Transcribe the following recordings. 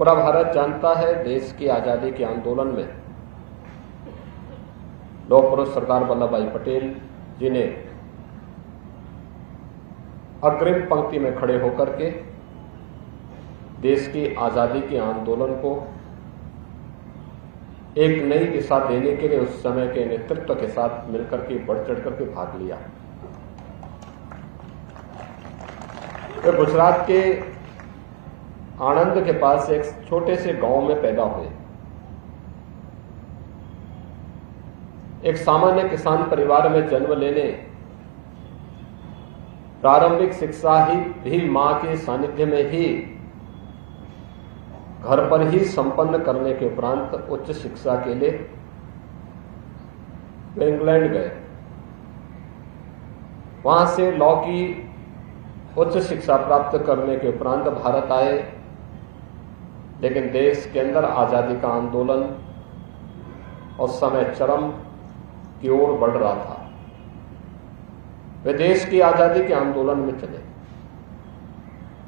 पूरा भारत जानता है देश की आजादी के आंदोलन में लौह पुरुष सरदार वल्लभ भाई पटेल जी ने अग्रिम पंक्ति में खड़े होकर के देश की आजादी के आंदोलन को एक नई दिशा देने के लिए उस समय के नेतृत्व के साथ मिलकर के बढ़ चढ़ करके भाग लिया। वे गुजरात के आणंद के पास एक छोटे से गांव में पैदा हुए। एक सामान्य किसान परिवार में जन्म लेने, प्रारंभिक शिक्षा ही भी मां के सानिध्य में ही घर पर ही संपन्न करने के उपरांत उच्च शिक्षा के लिए वे इंग्लैंड गए। वहां से लॉ की उच्च शिक्षा प्राप्त करने के उपरांत भारत आए, लेकिन देश के अंदर आजादी का आंदोलन उस समय चरम की ओर बढ़ रहा था। वे देश की आजादी के आंदोलन में चले,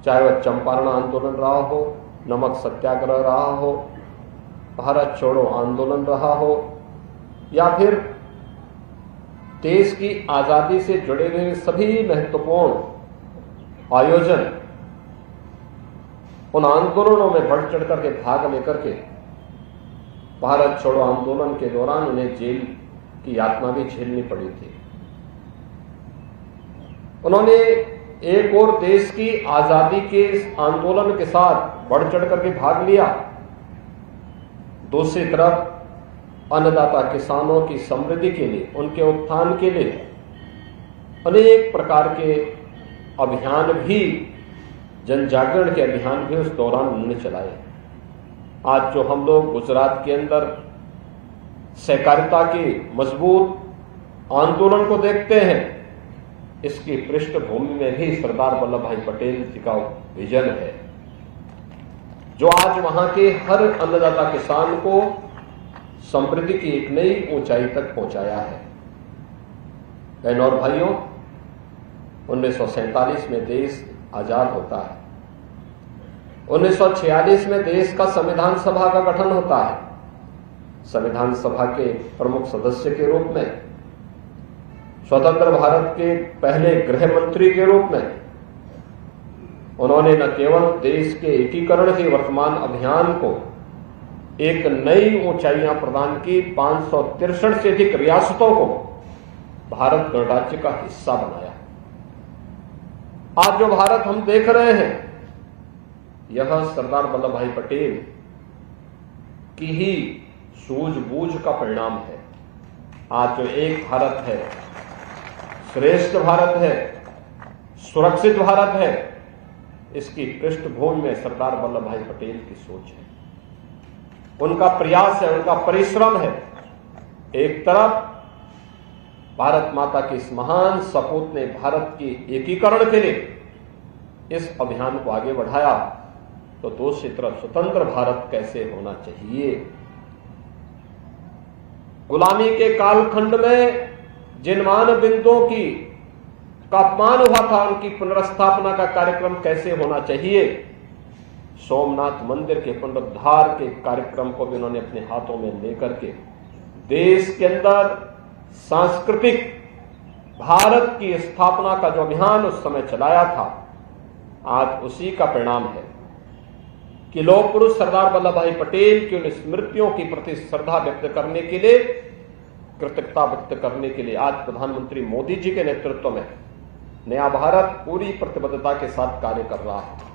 चाहे वह चंपारण आंदोलन रहा हो, नमक सत्याग्रह रहा हो, भारत छोड़ो आंदोलन रहा हो, या फिर देश की आजादी से जुड़े हुए सभी महत्वपूर्ण आयोजन, उन आंदोलनों में बढ़ चढ़ करके भाग लेकर के भारत छोड़ो आंदोलन के दौरान उन्हें जेल की यातना भी झेलनी पड़ी थी। उन्होंने एक और देश की आजादी के आंदोलन के साथ बढ़ चढ़ करके भाग लिया, दूसरी तरफ अन्नदाता किसानों की समृद्धि के लिए, उनके उत्थान के लिए अनेक प्रकार के अभियान भी, जन जागरण के अभियान भी उस दौरान उन्होंने चलाए। आज जो हम लोग गुजरात के अंदर सहकारिता के मजबूत आंदोलन को देखते हैं, इसकी पृष्ठभूमि में भी सरदार वल्लभ भाई पटेल जी का विजन है, जो आज वहां के हर अन्नदाता किसान को समृद्धि की एक नई ऊंचाई तक पहुंचाया है। बहनों और भाइयों, 1947 में देश आजाद होता है। 1946 में देश का संविधान सभा का गठन होता है। संविधान सभा के प्रमुख सदस्य के रूप में, स्वतंत्र भारत के पहले गृह मंत्री के रूप में उन्होंने न केवल देश के एकीकरण के वर्तमान अभियान को एक नई ऊंचाइयां प्रदान की, 563 से अधिक रियासतों को भारत गणराज्य का हिस्सा बनाया। आज जो भारत हम देख रहे हैं, यह सरदार वल्लभ भाई पटेल की ही सूझबूझ का परिणाम है। आज जो एक भारत है, श्रेष्ठ भारत है, सुरक्षित भारत है, इसकी पृष्ठभूमि में सरदार वल्लभ भाई पटेल की सोच है, उनका प्रयास है, उनका परिश्रम है। एक तरफ भारत माता के इस महान सपूत ने भारत के एकीकरण के लिए इस अभियान को आगे बढ़ाया, तो दूसरी तरफ स्वतंत्र भारत कैसे होना चाहिए। गुलामी के कालखंड में जिन मान बिंदुओं की का अपमान हुआ था, उनकी पुनर्स्थापना का कार्यक्रम कैसे होना चाहिए। सोमनाथ मंदिर के पुनरुद्धार के कार्यक्रम को भी उन्होंने अपने हाथों में लेकर के देश के अंदर सांस्कृतिक भारत की स्थापना का जो अभियान उस समय चलाया था, आज उसी का परिणाम है कि लौह पुरुष सरदार वल्लभ भाई पटेल की उन स्मृतियों के प्रति श्रद्धा व्यक्त करने के लिए, कृतज्ञता व्यक्त करने के लिए आज प्रधानमंत्री मोदी जी के नेतृत्व में नया भारत पूरी प्रतिबद्धता के साथ कार्य कर रहा है।